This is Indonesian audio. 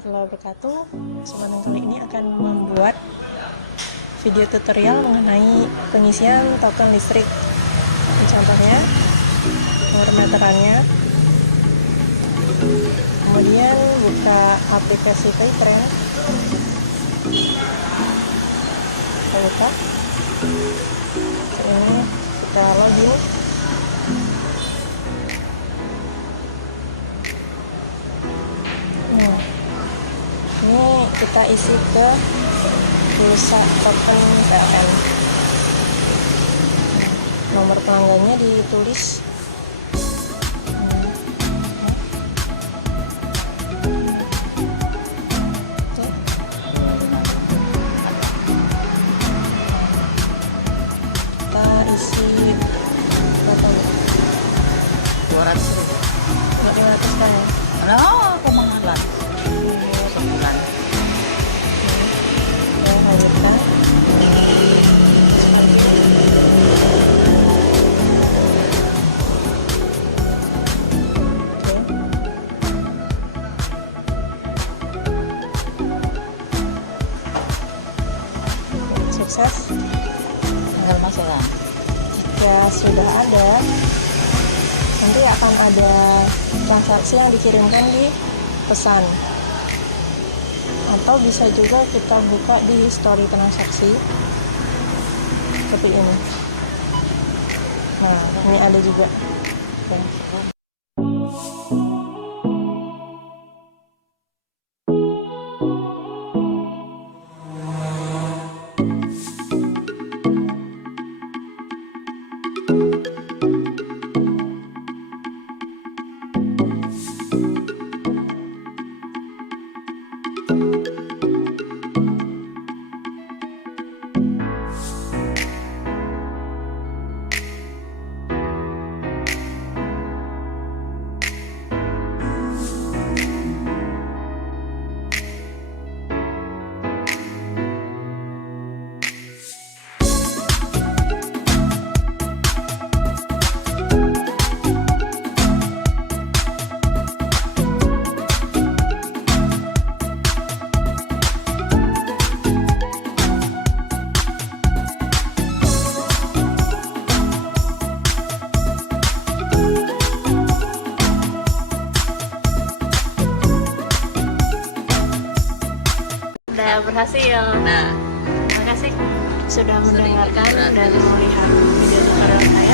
warahmatullahi wabarakatuh. Kesempatan kali ini akan membuat video tutorial mengenai pengisian token listrik. Contohnya, nomor meterannya, kemudian buka aplikasi PayTren, kita buka, ini kita login. Ini kita isi ke pulsa token PLN. Nomor pelanggannya ditulis. Kita isi berapa? 200.000. Nggak 500 kan ya? Nah, kemahalan. Sebulan. Ya, lanjutkan. Oke. Sukses. Tinggal masukkan. Jika sudah ada, nanti akan ada transaksi yang dikirimkan di pesan, atau bisa juga kita buka di history transaksi seperti ini. Nah, ini ada juga. Oke. Sudah berhasil. Nah, Terima kasih sudah mendengarkan dan melihat video tutorial saya.